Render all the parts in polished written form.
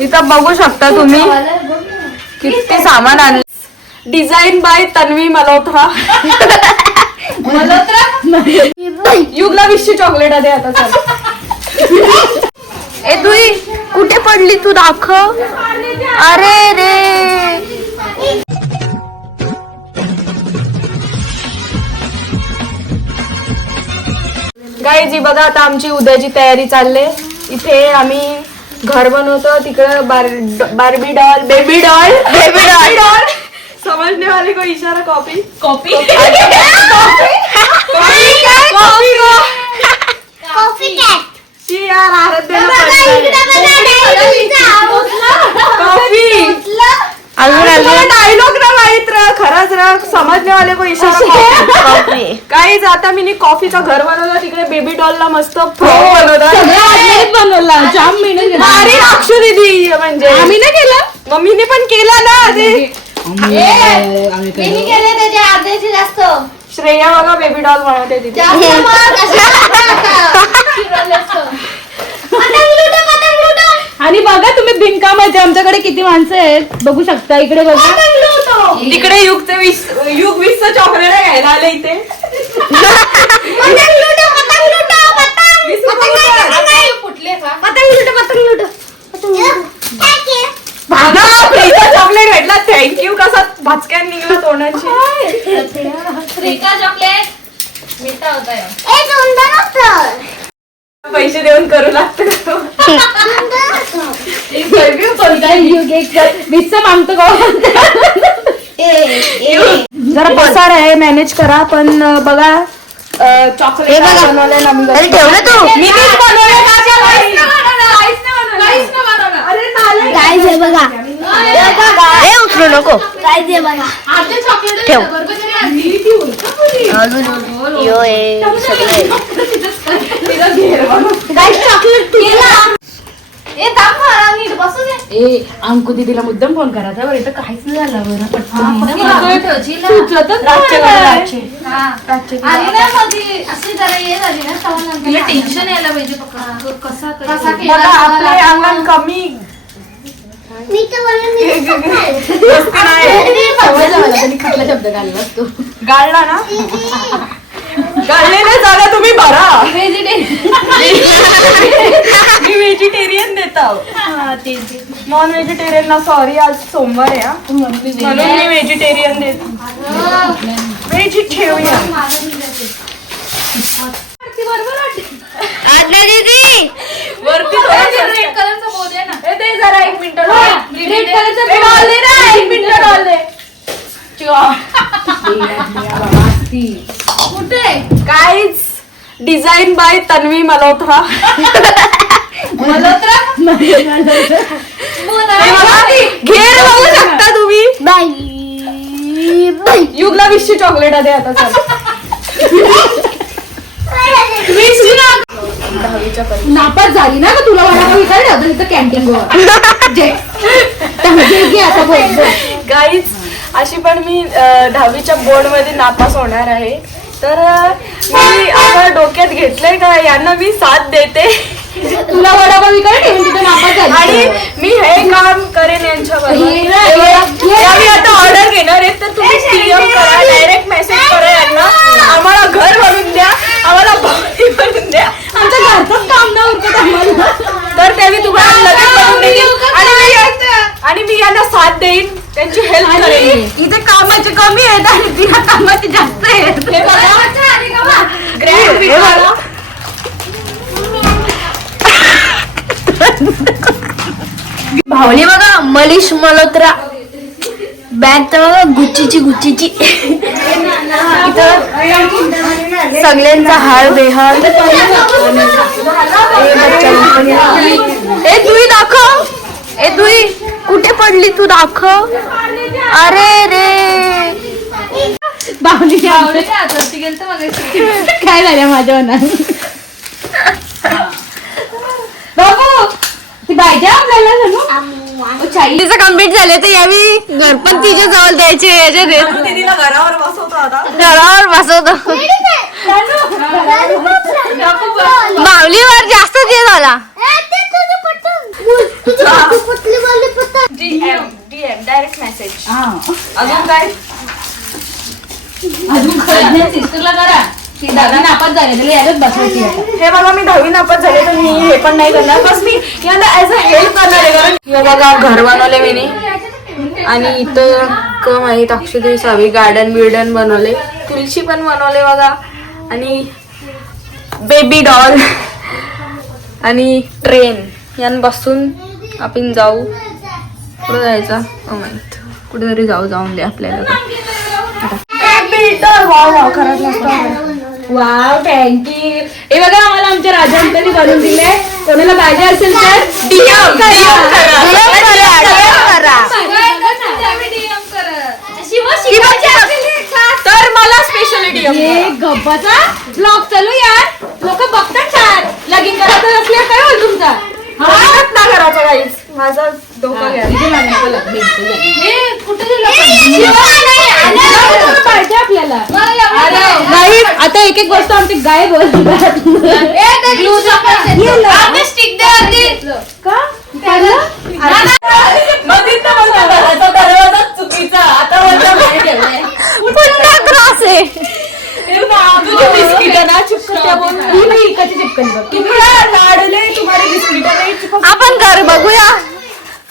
इथं बघू शकता तुम्ही किती सामान आणलं. Design by Tanvi Malhotra. युगला 20 चॉकलेट दे आता. चल ए दुई कुठे पडली तू दाखव. अरे रे गाईज बघा आता आमची उद्याची तयारी चालले. इथे आम्ही घर बनवतो. तिकडं बार्बी डॉल बेबी डॉल समझने वाले को इशारा. कॉपी कॉपी यार आराध्याला डायलॉग ना माहित खरंच समजने वाले को इशारा. काहीच आता मी कॉफीचं घर बनवलं. तिकडे बेबी डॉलला मस्त बनवला. जाम भारी राक्षू दिदी म्हणजे आम्ही नाही केलं. मम्मीने पण केला ना ते. जास्त श्रेया बघा बेबी डॉल बनवते तिथे. आणि बघा तुम्ही बिनकामाचे आमच्याकडे किती माणसं आहेत बघू शकता. इकडे बघा तिकडे युग 20 चॉकलेट घ्यायला आले इथे. चॉकलेट भेटला. थँक्यू. कसा भाचक्यान निघला तोंडाची. चॉकलेट मिठा होता. पैसे देऊन करू लागतो. मागतो जरा पसार आहे मॅनेज करा. पण बघा चॉकलेट बनवलंय ना मी. ठेवलं तू मी उचलू नको. ठेव अंकु दीदीला मुद्दाम फोन करायचा. बरं इथं काहीच नाही झालं. बरं टेन्शन यायला पाहिजे. आपले अंगण कमी शब्द गाळला असतो. गाळला ना गाळलेल्या जागा तुम्ही भरा. मी व्हेजिटेरियन देतो. नॉन व्हेजिटेरियन ना सॉरी आज सोमवार आहे म्हणून मी व्हेजिटेरियन देतो. व्हेजिटेरियन वरती रेड कलरचा बोर्ड आहे ना. ते जरा 1 मिनिट. रेड कलरचा कुठे काहीच. Design by Tanvi Malhotra. घेर बघू शकता तुम्ही. युगला 20 चॉकलेट दे आता. नापास झाली ना का तुला वडापाव कॅन्टीन गाईज. अशी पण मी 10वीच्या बोर्ड मध्ये नापास होणार आहे. तर मी आता डोक्यात घेतलंय का यांना मी साथ देते. तुला वडापाव आणि मी हे काम करेन यांच्याबरोबर. मी आता ऑर्डर घेणार आहे. तर तुम्ही DM करा. डायरेक्ट मेसेज करा यांना. आम्हाला घर बनवून द्या. आम्हाला भाजी बनवून द्या. आमच्या घरचंच काम ना उरकत आम्हाला. तर ते मी तुम्हाला लगेच बनवून देईन. आणि मी यांना साथ देईन. त्यांची हेल्प करेन. इथे कामाचे कमी आहेत आणि तिला कामाचे जास्त आहेत. भावली बघा मनीष मल्होत्रा. बॅग तर बघा गुच्चीची. इथं सगळ्यांचा हार बेहाल. ए दुई दाखव. ए दुई कुठे पडली तू दाखव. अरे रे बाहुली काय झालं माझ्या मनात. बाबू ती पाहिजे आपल्याला. तिचं कम्प्लीट झाले तर यावी घर पण तिच्या जवळ द्यायचे. घरावर बसवतो. बाहुलीवर जास्त ते झाला. Direct message. अजून काय सिस्टरला करा ती दादा नापास झाले त्याला याच्यात बसवायची आता. हे बघा मी 10वी नापास झाले तर मी हे पण नाही करणार. बस मी यांना ऍज अ हेल्प करणार आहे. कारण हे बघा घर बनवले मी आणि इथं कम आहे अक्षय सावी गार्डन बिर्डन बनवले. तुळशी पण बनवले बघा आणि बेबी डॉल आणि ट्रेन यान बसून आपण जाऊ. कुठं जायचं कुठेतरी जाऊन दे आपल्याला. खरंच नसतं. Wow thank you. हे बघा आम्हाला आमच्या राजांनी बनवून दिले. कोणाला पाहिजे असेल तर DM तर मला स्पेशल गप्पाचा ब्लॉग चालू यार. लोक बघतात छान. लगीन करायचं असल्या काय होईल तुमचा ना करायचं काहीच. माझा डोका घ्या पाहिजे आपल्याला. नाही आता एक एक गोष्ट आमची गाय बोलतात दरवाजा चुकीचा. आता आपण घर बघूया.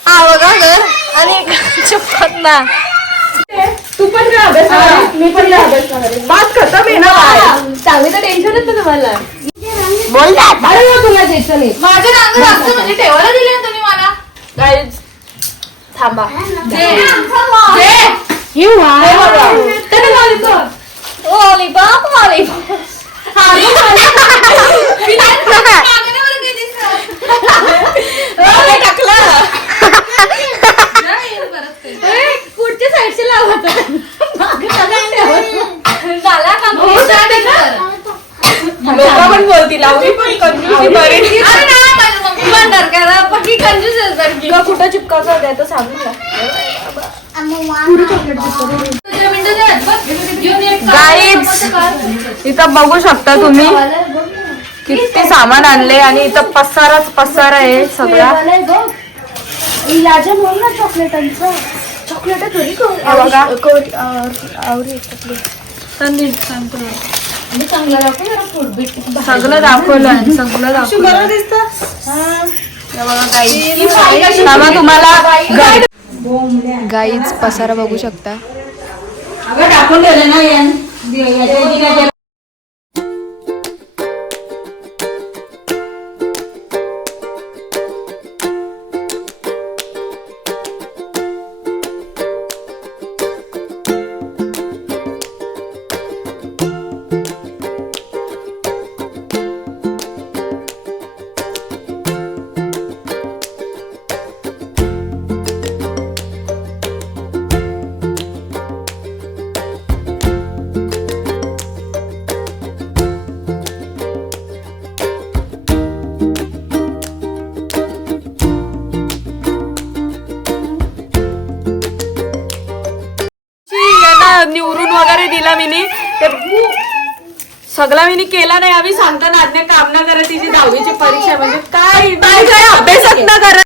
हा बघा घर आणि चिपकत ना. तू पण काय अभ्यास मी पण बात खतम आहे ना. चांगलं टेन्शनच ना तुम्हाला. बोलतात अरे हो तुला टेन्शन आहे. माझ्या नांगर असतं म्हणजे ठेवायला दिले ना तुम्ही मला. गाईज थांबा. पुढच्या साईडचे लावत लोक पण बोलतील लावली पण कुठं चिपकायचं होतं तर सांगून गाईज इथं बघू शकता तुम्ही किती सामान आणले आणि इथं पसारा आहे सगळा. चॉकलेटांचं चॉकलेट थोडी सगळं दाखवलं तुम्हाला. गाईच पसारा बघू शकता. टाकून ठेवले ना. निवडून वगैरे दिला मिनी सगळा मिनी केला नाही. आम्ही सांगताना आज्ञा काम ना करा. तिची 10वीची परीक्षा म्हणजे काय अभ्यासात ना करा.